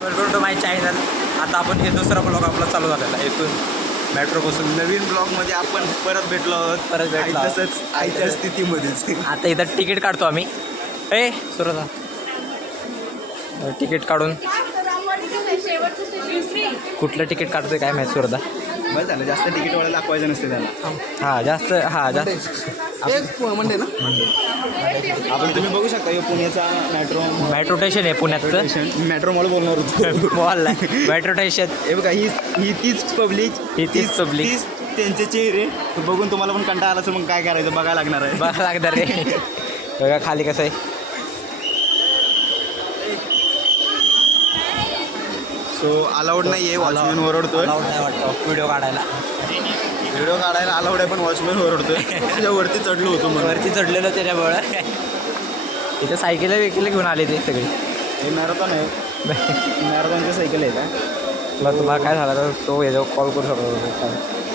Welcome to my channel. आता आपण हे दुसरा ब्लॉग आपला चालू झालेला आहे. इथून मेट्रोपासून नवीन ब्लॉगमध्ये आपण परत भेटलो आहोत. तसंच आईच्या स्थितीमध्येच. आता इथं तिकीट काढतो आम्ही. ए सुरता तिकीट काढून कुठलं तिकीट काढतोय काय माहिती सुरता. बस झालं, जास्त तिकीट वाला दाखवायचं नसते त्याला. जास्त म्हणजे ना आपण तुम्ही बघू शकता हे पुण्याचा मेट्रो स्टेशन आहे पुण्याचं. मेट्रो मॉल बोलणार होतो. Mall metro station. हे बघा ही तीच पब्लिक, तीच public. त्यांचे चेहरे बघून तुम्हाला पण कंटाळा आला, तर मग काय करायचं बघायला लागणार आहे. बघा लागणार रे. बघा खाली कसं आहे. सो अलाउड नाही आहे, वॉचमॅन ओरडतोय. Allowed नाही वाटतं व्हिडिओ काढायला. व्हिडिओ काढायला अलाउड आहे पण वॉचमॅन ओरडतोय. त्याच्यावरती चढलो होतो म्हणून. वरती चढलेलं त्याच्यामुळं. इथं सायकल वेकल घेऊन आले ते सगळे. हे मॅरेथॉन आहे. मॅरेथॉनची सायकल आहे का? तुला तुम्हाला काय झालं तर तो याच्यावर कॉल करू शकतो.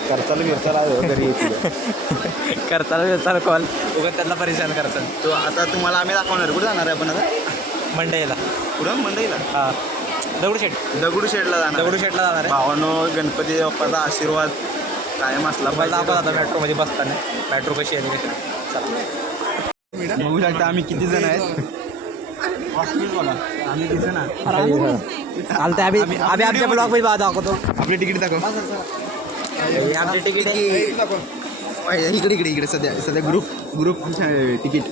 करचाला घरी येते. करताना कॉल उगा त्यांना परेशान करतात. तो आता तुम्हाला आम्ही दाखवणार. कुठे जाणार आहे आपण आता? मंडईला. कुठं? मंडईला. हां दगडूशेठ दगडूशेठला जाणार. दगडूशेठला जाणार आहे. भावानो, गणपती बाप्पाचा आशीर्वाद कायम असला मला दाखवत आता मेट्रोमध्ये बसताना मेट्रो कशी आहे कशी. चला बघू शकता आम्ही किती जण आहेत. बघा आम्ही किती जण आहोत. चालतं आम्ही आमच्या ब्लॉगमध्ये दाखवतो. आपली तिकीट दाखव. हे आमचे तिकीट आहे. इकडे सध्या ग्रुप तिकीट.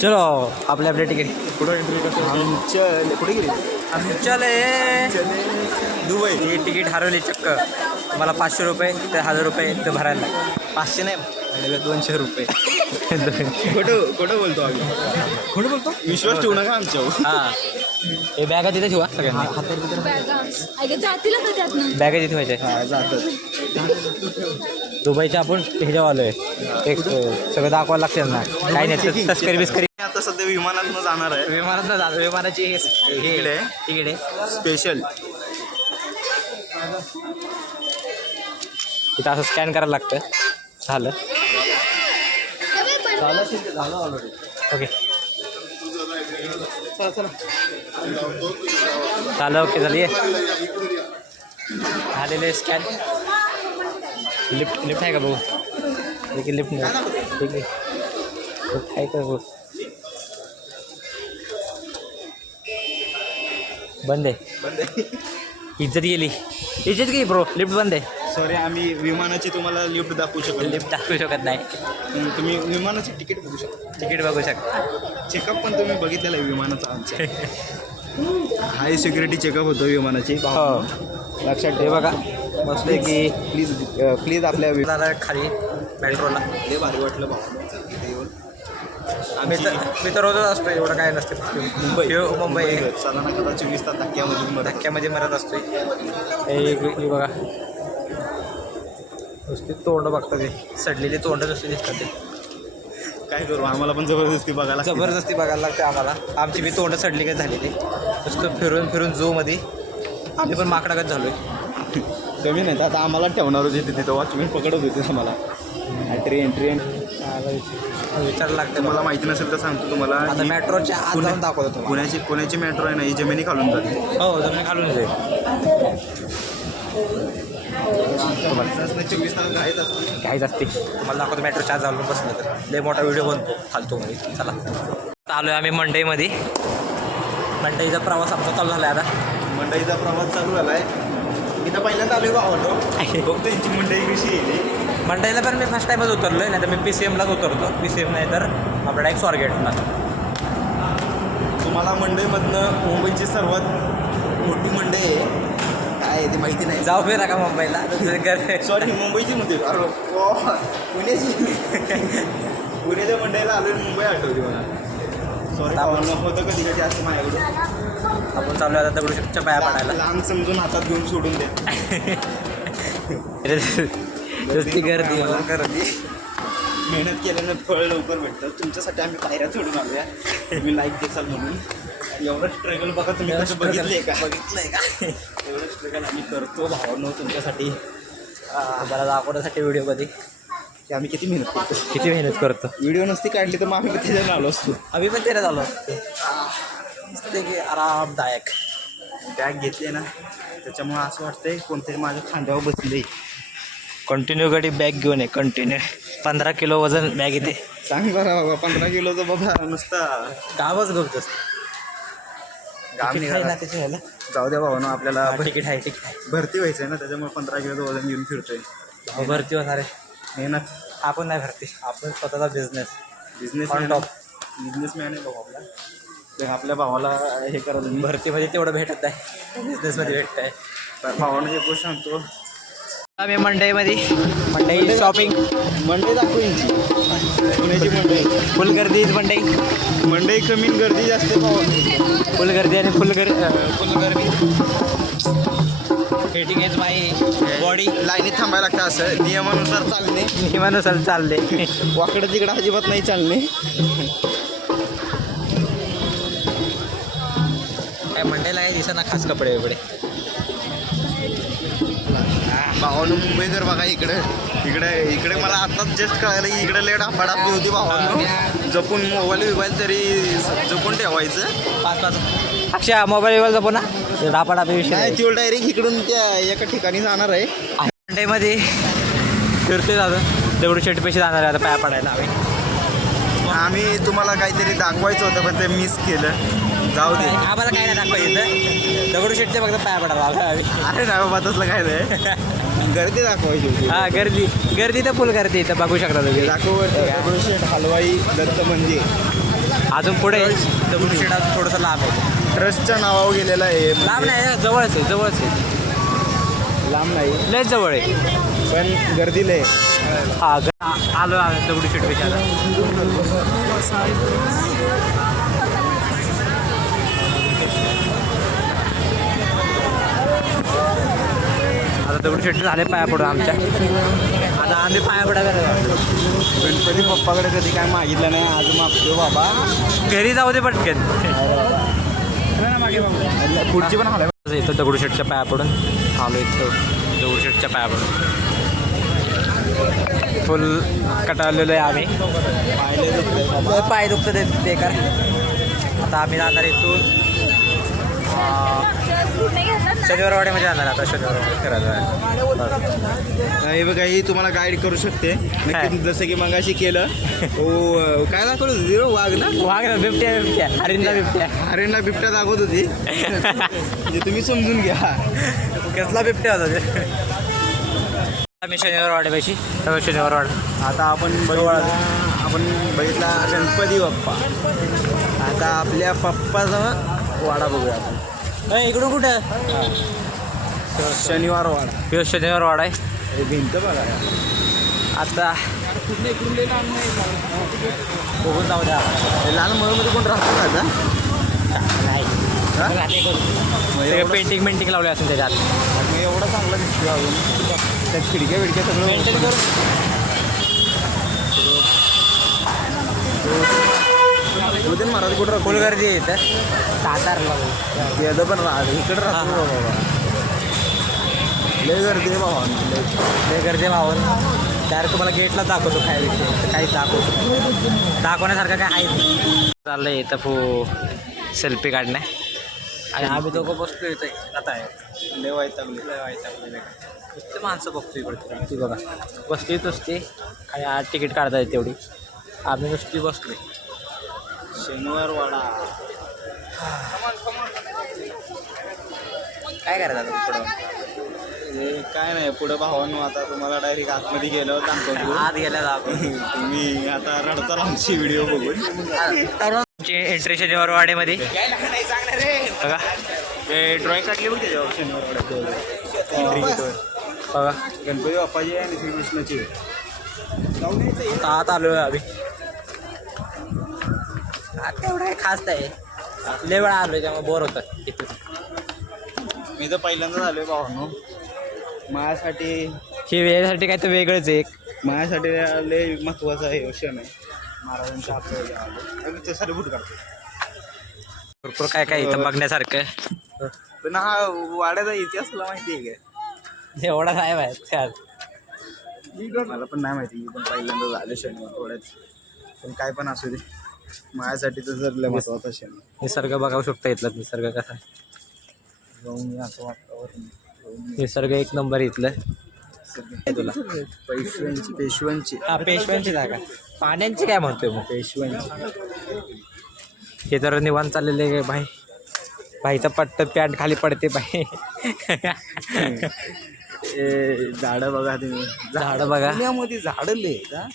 चलो आपले तिकीट कुठं एंट्री करतो? कुठे गेली? चले दुबई. ही तिकीट हरवली चक्क. मला 500 रुपये ते 1000 रुपये ते भरायला लागले. 500 नाही 200 रुपये. खोटं बोलतो आम्ही. खोटं बोलतो. विश्वास ठेवू नका आमच्यावर. हां हे बॅगा तिथे ठेवा सगळ्यांना. बॅगा तिथे व्हायचे. हा जातात. दुबईच्या आपण ह्याच्यावर आलो आहे. एक सगळं दाखवायला लागते ना. काही नाही तस्करी बिस्करी. आता सध्या विमानातनं जाणार आहे. विमानात जातो. विमानाची हे तिकीट आहे स्पेशल. तिथं असं स्कॅन करायला लागतं. झालं ओके. झालं ओके झाली आलेले स्कॅन. लिफ्ट आहे का भाऊ? ठीक आहे लिफ्ट नाही. ठीक आहे आहे का भाऊ? बंद आहे. इज्जत गेली ब्रो. लिफ्ट बंद आहे. सॉरी आम्ही विमानाची तुम्हाला लिफ्ट दाखवू शकतो. लिफ्ट दाखवू शकत नाही. तुम्ही विमानाची तिकीट बघू शकता. तिकीट बघू शकता. चेकअप पण तुम्ही बघितलेलं आहे विमानाचा आमच्या. हाय सिक्युरिटी चेकअप होतो विमानाची. हो लक्षात हे ठेवा. बघा बसले की प्लीज आपल्या झाला खाली मेट्रोला. लय भारी वाटलं भाऊ. मी तर रोजच असतो. एवढं काय नसते. मुंबई साधारण कदा 24 तास धक्क्यामध्ये मरत असतोय. हे बघा नुसती तोंड बघतात ते. सडलेली तोंड नुसती दिसतात ते. काय करू आम्हाला पण जबरदस्ती बघायला लागते आम्हाला. आमची बी तोंड सडली काय झालेली. नुसतं फिरून झूमध्ये आम्ही पण माकडागत झालो आहे. कमी नाही तर आता आम्हाला ठेवणार होते तिथं. वॉचमॅन पकडत होते आम्हाला. ट्रेन विचारायला लागतं. मला माहिती नसेल तर सांगतो तुम्हाला. आता मेट्रोच्या आत जाऊन दाखवतो तुम्हाला. पुण्याची मेट्रो आहे ना ही जमिनी खालून जाते. हो जमिनी खालून जाईल. 24 तास काहीच असते. तुम्हाला दाखवतो मेट्रोच्या आत जाऊन बसलं तर. लय मोठा व्हिडिओ बनतो फालतू मध्ये. चला आलो आहे आम्ही मंडईमध्ये. मंडईचा प्रवास आमचा चालू झाला आहे आता. मंडईचा प्रवास चालू झाला आहे. इथं पहिल्यांदा आलो भावानो. बघतो यांची मंडई कशी येते. मंडईला पण मी फर्स्ट टाईमच उतरलो आहे. नाही तर मी PCMलाच उतरतो. PCM नाही तर आपला डायरेक्ट स्वारगेटला. तुम्हाला मंडईमधनं मुंबईची सर्वात मोठी मंडई आहे काय ते माहिती नाही. जाऊ फिरा का मुंबईला. सॉरी मुंबईची म्हणते. अरे पुण्याची. पुण्याच्या मंडईला आलो मुंबई आठवली मला. सॉरी होतं कधी कधी असं माझ्याकडे. आपण चालू आता दगडूशेठच्या पाया पडायला. लहान समजून हातात घेऊन सोडून द्या. नुसती गर्दी. मेहनत केल्यानं फळ लवकर भेटतं. तुमच्यासाठी आम्ही पायऱ्या चढून आलोया. तुम्ही लाईक देसाल म्हणून. एवढं स्ट्रगल बघा तुम्ही कसं बघितलंय का? एवढं स्ट्रगल आम्ही करतो भावांनो तुमच्यासाठी. मला दाखवण्यासाठी व्हिडिओमध्ये की आम्ही किती मेहनत करतो. किती मेहनत करतो. व्हिडिओ नसती काढली तर मग आम्ही त्याच्यानं आलो असतो. आम्ही पण त्याला झालो ते की आरामदायक. बॅग घेतली ना त्याच्यामुळे असं वाटतंय कोणतरी माझ्या खांद्यावर बसले. कंटिन्यू गाडी बॅग घेऊन ये कंटिन्यू 15 किलो वजन बॅग येते. सांग बरं बाबा 15 किलोचं बाबा नुसता गावच गवत असतं. गाव निघाला. जाऊ द्या भावा ना आपल्याला तिकीट आहे तिकीट आहे. भरती व्हायचं आहे ना त्याच्यामुळे 15 किलोचं वजन घेऊन फिरतोय. भरती होणार आहे. मेहनत आपण नाही भरती, आपण स्वतःचा बिझनेस बिझनेसमॅन टॉप. बिझनेसमॅन आहे भाऊ आपला. तर आपल्या भावाला हे करा तुम्ही. भरतीमध्ये तेवढं भेटत आहे, बिझनेसमध्ये भेटत आहे. भावानं एक गोष्ट सांगतो. आम्ही मंडई शॉपिंग मंडई दाखवू यांची पुण्याची मंडई. फुल गर्दी मंडई. मंडई कमी गर्दी जास्त भावा. फुल गर्दी आणि फुल गर्दी. Hating is my body. लाईनीत थांबायला लागतं असं नियमानुसार चालणे. नियमानुसार चालले. वाकडं तिकडं अजिबात नाही चालणे. काय मंडईला काय दिसत ना खास कपडे वगैरे. भावानं मुंबईकर बघा इकडे मला आताच जस्ट कळालं की इकडे लेट आफाडाफी होती. भावानं जपून मोबाईल तरी जपून ठेवायचं. 5 अक्षय मोबाईल जपू ना डापाडापी विषय नाही ती डायरेक्ट इकडून त्या एका ठिकाणी जाणार आहे. मंडईमध्ये फिरते जातं दगडूशेठ पैसे जाणार आहे आता पाया पडायला. आम्ही तुम्हाला काहीतरी दाखवायचं होतं पण ते मिस केलं. जाऊ दे आम्हाला काय नाही दाखवायचं. दगडूशेठचे फक्त पाया पडायला आम्ही. अरे नाही बाबा तसलं काय नाही. गर्दी दाखवायची होती. हा गर्दी तर फुल गर्दी इथं बघू शकता तुम्ही. दाखव दगडूशेठ हलवाई दत्त मंदिर. अजून पुढे दगडूशेठ अजून थोडंसं लांब आहे. ट्रस्टच्या नावावर गेलेलं आहे. लांब नाही, जवळच आहे. लांब नाही लयच जवळ आहे पण गर्दीला आहे. हा आलो दगडूशेठ पैसे आता दगडूशेठ झाले पाया पडून आमच्या. आता आम्ही पाया पडायला गणपती पप्पाकडे कधी काय मागितलं नाही. आज मागतो बाबा. घरी जाऊ दे पटकन. पुढची पण हलवाई. इथं दगडूशेठच्या पाया पडून आलो. इथं दगडूशेठच्या पाया पडून फुल कटाळलेलो आहे आम्ही. पाय दुखतं ते कर. आता आम्ही जाणार इथून शनिवारवाड्यामध्ये जाणार. आता शनिवारवाडी करायला हे बघा ही तुम्हाला गाईड करू शकते नक्की. जसं की मगाशी केलं. हो काय दाखवलं होती वाघ ना. वाघ ना बिबट्या हरिणला बिबट्या दाखवत होती. म्हणजे तुम्ही समजून घ्या कसला बिबट्या होता ते. आम्ही शनिवारवाड्यापाशी शनिवारवाडा. आता आपण बघितला गणपती बाप्पा. आता आपल्या पप्पाचा वाडा बघूया आपण. इकडून कुठं शनिवार वाडा. किंवा शनिवारवाडा आहे. भिंत बघा आता बघून जाऊ द्या. लाल महलमध्ये कोण राहतो का आता. नाही पेंटिंग लावले असेल त्याच्यात. मग एवढं चांगलं दिसतो अजून त्यात खिडक्या सगळं मेंटेन करून. महाराज कुठं फुल गर्दी आहे इथं. सातारला याचं पण इकडं राहतो बाबा. लय गर्दी आहे बाबा. लय गर्दी भावन. डायरेक्ट तुम्हाला गेटला दाखवतो काय विषय. काही दाखवण्यासारखं काय आहे. चाललंय इथं सेल्फी काढणे. आणि आम्ही दोघं बसतो इथं. आता आहे लय वाईटागले. नुसते माणसं बघतो इकडे. ती बघा बसली नुसती आणि आज तिकीट काढता येते तेवढी. आम्ही नुसती बसलोय. शनिवार वाडा काय करायचं पुढं. काय नाही पुढं भावांनो. आता तुम्हाला डायरेक्ट आतमध्ये गेल्यावर दाखवतो. आत गेल्या दाखवतो. तुम्ही आता रडताल आमची व्हिडिओ बघून. तुमची एंट्री शनिवारवाड्यामध्ये बघा. ते ड्रॉइंग काढली बघ त्याच्यावर शनिवार वाड्यात. बघा गणपती बाप्पाची आणि श्रीकृष्णाची. आत आलो आहे आम्ही. आता एवढं आहे खास आहे. लय वेळा आलोय त्यामुळे बोर होतं. मी तर पहिल्यांदा झालोय भावांनो. माझ्यासाठी हे वेळेसाठी काय तर वेगळंच आहे. माझ्यासाठी लय महत्त्वाचा हे क्षण आहे. महाराजांच्या आपल्याला त्यासाठी भूट काढतो. भरपूर काय इथं बघण्यासारखं. पण हा वाड्याचा इतिहास तुला माहिती आहे का. एवढा साहेब आहे त्यात. मला पण नाही माहिती, मी पण पहिल्यांदा झाले शनिवार थोड्यात. पण काय पण असू दे, माझ्यासाठी तर जर महत्वाचा शनिवार. निसर्ग बघावू शकता इथला निसर्ग कसा जाऊन मी असं वातावरण निसर्ग एक नंबर इथलं तुला पेशव्यांची हा पेशव्यांची जागा पाण्यांची काय म्हणतोय मग पेशव्यांची हे तर निवांत चाललेले आहे भाई भाईचा पट्ट पॅन्ट खाली पडते भाई झाडं बघा तुम्ही, झाडं बघा पुण्यामध्ये झाडं लय का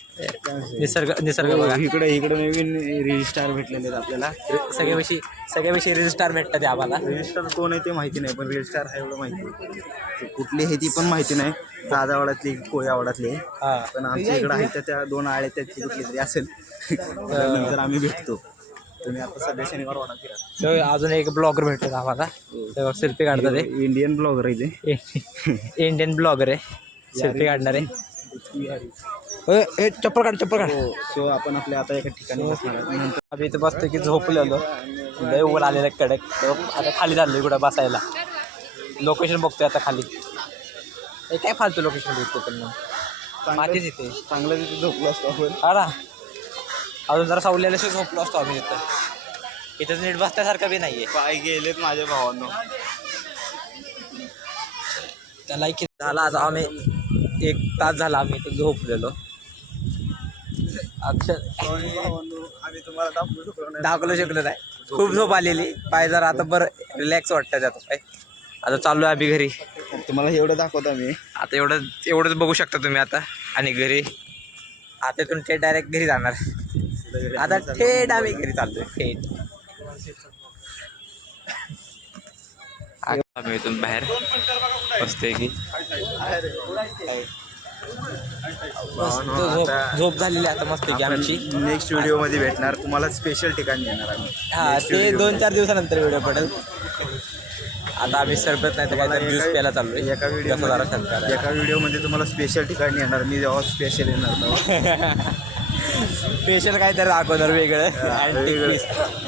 निसर्ग बघा इकडे नवीन रील स्टार भेटलेले आहेत आपल्याला. सगळ्याविषयी रील स्टार भेटतात ते आम्हाला. रील स्टार कोण आहे ते माहिती नाही, पण रील स्टार आहे एवढं माहिती. कुठली आहे ती पण माहिती नाही, दादावाड्यातली कोयावाड्यातली. हा पण आमच्या इकडं आहे त्या 2 आळे त्याची कुठली तरी असेल. नंतर आम्ही भेटतो. तुम्ही आता सध्या शनिवार वाडा फिरा. तर अजून एक ब्लॉगर भेटतात आम्हाला, सेल्फी काढतात ते इंडियन ब्लॉगर आहे ते. इंडियन ब्लॉगर आहे सेल्फी काढणारे. चप्पल काढ सो आपण आपल्या आता एका ठिकाणी बसणार आहोत. नंतर आम्ही इथं बसतो की झोपलेलो लय वर आलेलं कडक. तर आता खाली चाललोय कुठं बसायला. लोकेशन बघतोय आता खाली. हे काय फालतू लोकेशन बघतो पण मग मातीच इथे चांगलं तिथे झोपलो असतो आपण. हा ना. अजून जरा सावलेल्याशिवाय झोपलो असतो आम्ही इथं. इथं नीट बसण्यासारखं बी नाहीये. पाय गेलेत माझ्या भावांनो. त्याला झाला आता आम्ही 1 तास झाला आम्ही इथं झोपलेलो. आम्ही तुम्हाला दाखवलं शकलो नाही. खूप झोप आलेली. पाय जरा आता बरं रिलॅक्स वाटतं त्यात पाय. आता चाललोय आम्ही घरी. तुम्हाला एवढं दाखवतो आम्ही. आता एवढंच बघू शकता तुम्ही आता. आणि घरी आता इथून थेट डायरेक्ट घरी जाणार. आता थेट आम्ही घरी चाललोय थेट. आम्ही इथून बाहेर बसतोय की झोप झालेली आता मस्त की आमची. नेक्स्ट व्हिडिओ मध्ये भेटणार तुम्हाला. स्पेशल ठिकाणी येणार आम्ही. हा ते 2-4 दिवसानंतर व्हिडिओ पडेल. आता आम्ही सरबत नाही तर काय ज्यूस प्यायला चाललोय. एका व्हिडिओमध्ये तुम्हाला स्पेशल ठिकाणी येणार. मी जेव्हा स्पेशल येणार तेव्हा स्पेशल काय तर दाखवणार वेगळं.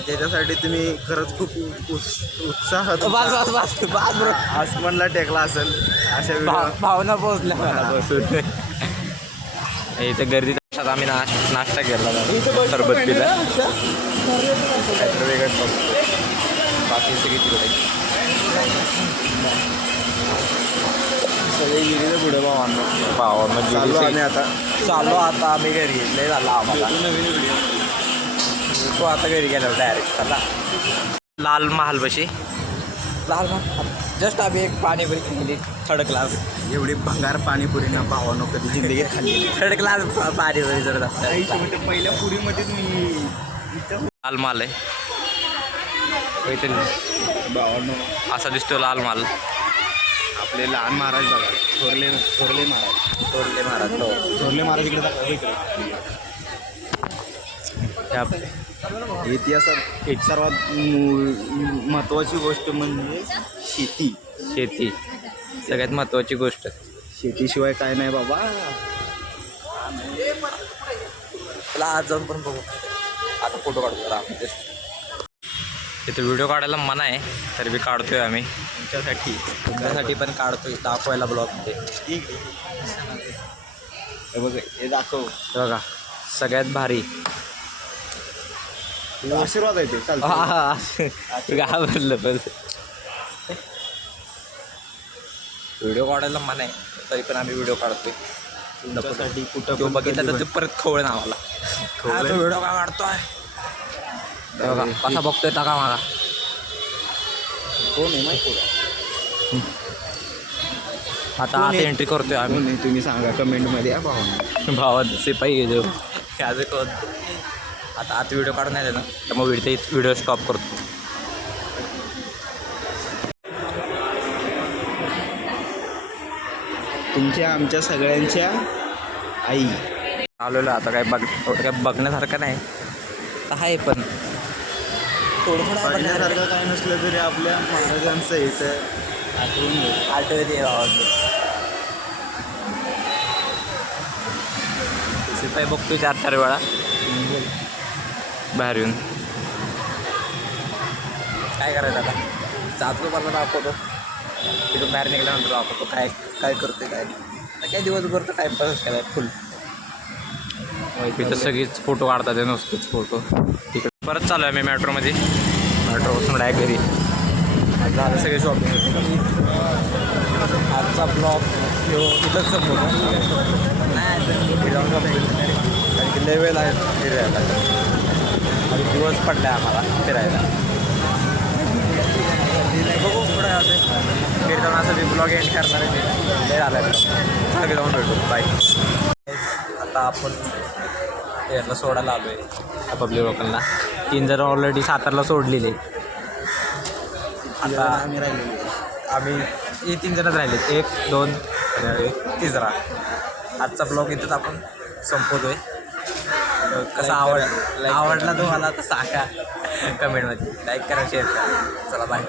त्याच्यासाठी तुम्ही खरंच खूप उत्साहात बस आसमानला टेकला असेल अशा व्हिडिओ. भावना पोहोचल्या मला बसून. इथं गर्दी आम्ही नाश्ता केला सरबत पिला. काहीतरी वेगळं बाकी सगळी तिकडे सगळे गेले पुढे भावांना आता चाललो आता आम्ही घरी घेतले झाला आम्हाला. तो आता घरी गेलो डायरेक्ट. चला लाल महाल बशी. लाल महाल जस्ट आम्ही एक पाणीपुरी खाल्ली 3rd क्लास. एवढी भंगार पाणीपुरी ना भावानो कधी जिंदगीत खाल्ली. 3rd क्लास पाणीपुरी जर पहिल्या पुरीमध्ये मी लाल महाल आहे भावानो. असा दिसतो लाल महाल. आपले लहान महाराज बघा. थोरले महाराज इकडे. इतिहासात एक सर्वात महत्त्वाची गोष्ट म्हणजे शेती. सगळ्यात महत्त्वाची गोष्ट. शेतीशिवाय काय नाही बाबा. त्याला आज जाऊन पण बघू. आता फोटो काढतो इथे. व्हिडिओ काढायला मना आहे तरी बी काढतोय आम्ही तुमच्यासाठी पण काढतोय दाखवायला ब्लॉगमध्ये. हे दाखव. बघा सगळ्यात भारी आशीर्वाद आहे ते. चालतं घाबरलं पण. व्हिडिओ काढायला मना आहे तरी पण आम्ही व्हिडिओ काढतोय तुमच्यासाठी. कुठं बघितलं तर ते परत खवळ ना आम्हाला. व्हिडिओ काय काढतोय बघा कसा बघतोय टाका मला. कोण आहे माहिती का? आता एंट्री करतोय आम्ही. तुम्ही सांगा कमेंटमध्ये. भावात सिपाही घेतो आज कोण. आता आत व्हिडिओ काढून नाही ना तर मग व्हिडिओ स्टॉप करतो. तुमच्या आमच्या सगळ्यांच्या आई. आलेलो आता काय बघण्यासारखं नाही आहे पण थोडं बघण्यासारखं काय नसलं तरी आपल्या महाराजांचं इथं आठवते. सिपाही बघतोय 4-4 वेळा बाहेर येऊन. काय करायचं आता जातो मला दाखवतो. तिथून बाहेर निघाल्यानंतर दाखवतो काय करतोय काय नाही. काय दिवसभर तर टाईमपास केला फुल. तिथं सगळीच फोटो काढतात आहे, नुसतेच फोटो. तिकडे परत चालू आहे मी मेट्रोमध्ये. मेट्रोपासून डायरेक्ट घरी. झालं सगळे शॉपिंग. आजचा ब्लॉग इथंच संपवतो. नाही जाऊन कारण की लय वेळ आहे फिरायला आणि दिवस पडला आहे आम्हाला फिरायला. बघू पुढे असे फिरताना असं मी ब्लॉग एंड करणार आहे. मी लय आला आहे सगळे जाऊन भेटू. बाय. आता आपण याला सोडायला आलो आहे पब्लिक लोकांना. 3 जण ऑलरेडी सातारला सोडलेले. आता आम्ही 3 जणच राहिलेत. 1, 2 आणि 3रा. आजचा ब्लॉग इथंच आपण संपवतोय. कसा आवडला तुम्हाला तर सांगा कमेंटमध्ये. लाईक करा, शेअर करा. चला बाय.